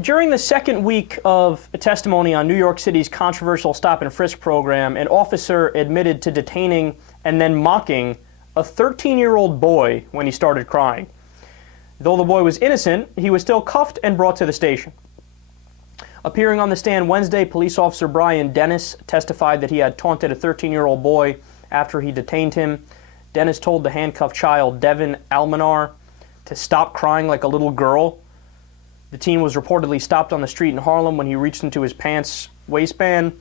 During the second week of testimony on New York City's controversial stop-and-frisk program, an officer admitted to detaining and then mocking a 13-year-old boy when he started crying. Though the boy was innocent, he was still cuffed and brought to the station. Appearing on the stand Wednesday, police officer Brian Dennis testified that he had taunted a 13-year-old boy after he detained him. Dennis told the handcuffed child, Devin Almonor, to stop crying like a little girl. The teen was reportedly stopped on the street in Harlem when he reached into his pants waistband.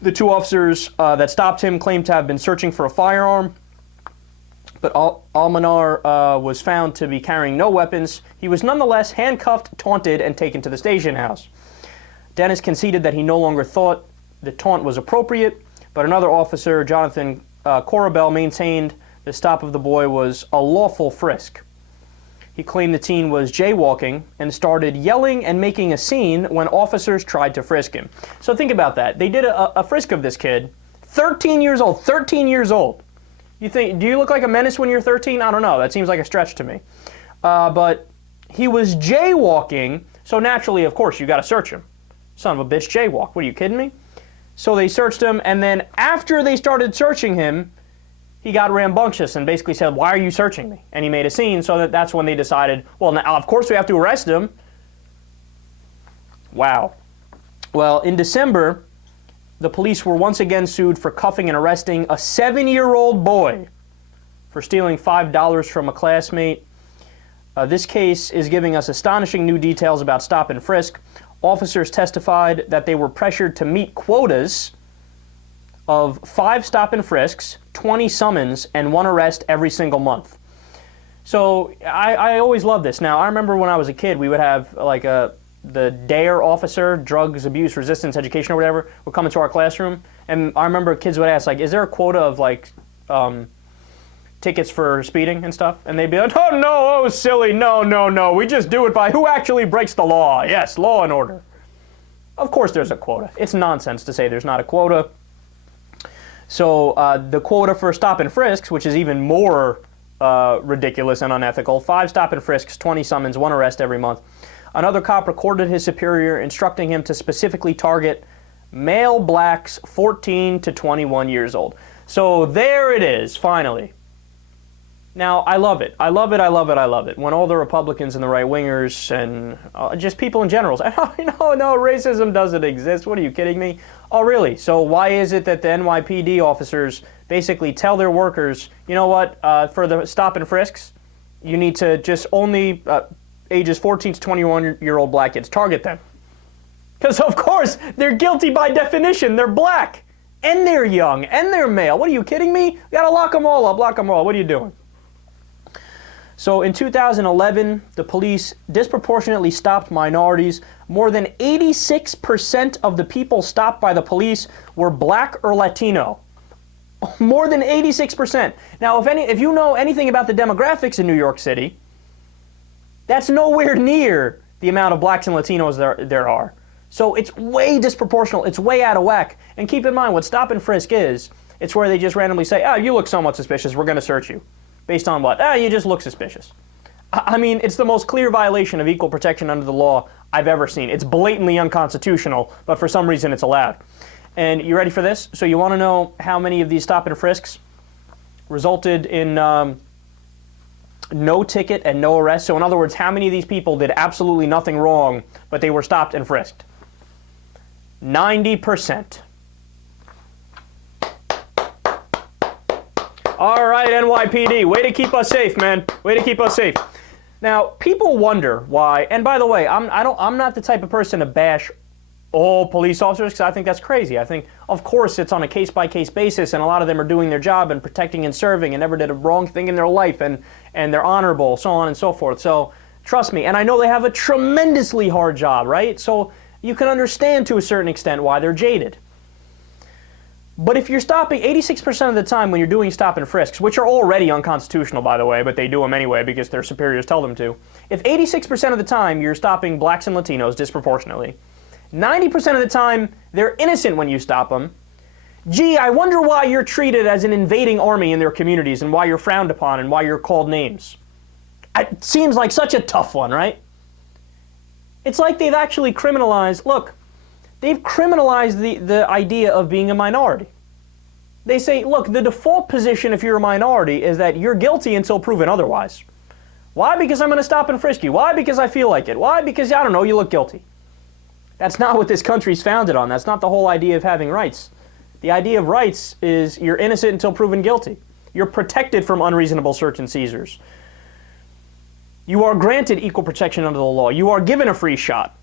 The two officers that stopped him claimed to have been searching for a firearm, but Almonor was found to be carrying no weapons. He was nonetheless handcuffed, taunted, and taken to the station house. Dennis conceded that he no longer thought the taunt was appropriate, but another officer, Jonathan Corabell, maintained the stop of the boy was a lawful frisk. He claimed the teen was jaywalking and started yelling and making a scene when officers tried to frisk him. So think about that. They did a frisk of this kid, 13 years old, 13 years old. Do you look like a menace when you're 13? I don't know. That seems like a stretch to me. But he was jaywalking, so naturally, of course, you got to search him. Son of a bitch, jaywalk. What, are you kidding me? So they searched him, and then after they started searching him, he got rambunctious and basically said, "Why are you searching me?" And he made a scene, so that's when they decided, well, now, of course we have to arrest him. Wow. Well, in December, the police were once again sued for cuffing and arresting a 7-year-old boy for stealing $5 from a classmate. This case is giving us astonishing new details about stop and frisk. Officers testified that they were pressured to meet quotas of 5 stop and frisks, 20 summons, and 1 arrest every single month. So I always loved this. Now, I remember when I was a kid, we would have like the DARE officer, drugs, abuse, resistance, education, or whatever, would come into our classroom. And I remember kids would ask, like, is there a quota of like tickets for speeding and stuff? And they'd be like, oh no, oh silly, no, we just do it by who actually breaks the law. Yes, law and order. Of course there's a quota. It's nonsense to say there's not a quota. So the quota for stop and frisks, which is even more ridiculous and unethical, 5 stop and frisks, 20 summons, 1 arrest every month. Another cop recorded his superior instructing him to specifically target male blacks 14 to 21 years old. So there it is, finally. Now, I love it. I love it, I love it, I love it. When all the Republicans and the right-wingers and just people in general say, oh, no, racism doesn't exist. What, are you kidding me? Oh, really? So why is it that the NYPD officers basically tell their workers, you know what, for the stop and frisks, you need to just only ages 14 to 21-year-old black kids, target them. Because, of course, they're guilty by definition. They're black, and they're young, and they're male. What, are you kidding me? You gotta lock them all up, lock them all. What are you doing? So in 2011, the police disproportionately stopped minorities. More than 86% of the people stopped by the police were black or Latino. More than 86%. Now, if you know anything about the demographics in New York City, that's nowhere near the amount of blacks and Latinos there are. So it's way disproportional. It's way out of whack. And keep in mind, what stop and frisk is, it's where they just randomly say, oh, you look somewhat suspicious, we're going to search you. Based on what? You just look suspicious. I mean, it's the most clear violation of equal protection under the law I've ever seen. It's blatantly unconstitutional, but for some reason it's allowed. And you ready for this? So you want to know how many of these stop and frisks resulted in no ticket and no arrest? So in other words, how many of these people did absolutely nothing wrong, but they were stopped and frisked? 90%. All right, NYPD, way to keep us safe, man. Way to keep us safe. Now, people wonder why, and by the way, I'm not the type of person to bash all police officers, because I think that's crazy. I think, of course, it's on a case-by-case basis, and a lot of them are doing their job and protecting and serving and never did a wrong thing in their life, and they're honorable, so on and so forth. So, trust me, and I know they have a tremendously hard job, right? So, you can understand to a certain extent why they're jaded. But if you're stopping 86% of the time when you're doing stop and frisks, which are already unconstitutional, by the way, but they do them anyway because their superiors tell them to, if 86% of the time you're stopping blacks and Latinos disproportionately, 90% of the time they're innocent when you stop them, gee, I wonder why you're treated as an invading army in their communities and why you're frowned upon and why you're called names. It seems like such a tough one, right? It's like they've actually criminalized, look, they've criminalized the idea of being a minority. They say, look, the default position if you're a minority is that you're guilty until proven otherwise. Why? Because I'm going to stop and frisk you. Why? Because I feel like it. Why? Because, I don't know, you look guilty. That's not what this country's founded on. That's not the whole idea of having rights. The idea of rights is you're innocent until proven guilty. You're protected from unreasonable search and seizures. You are granted equal protection under the law. You are given a free shot.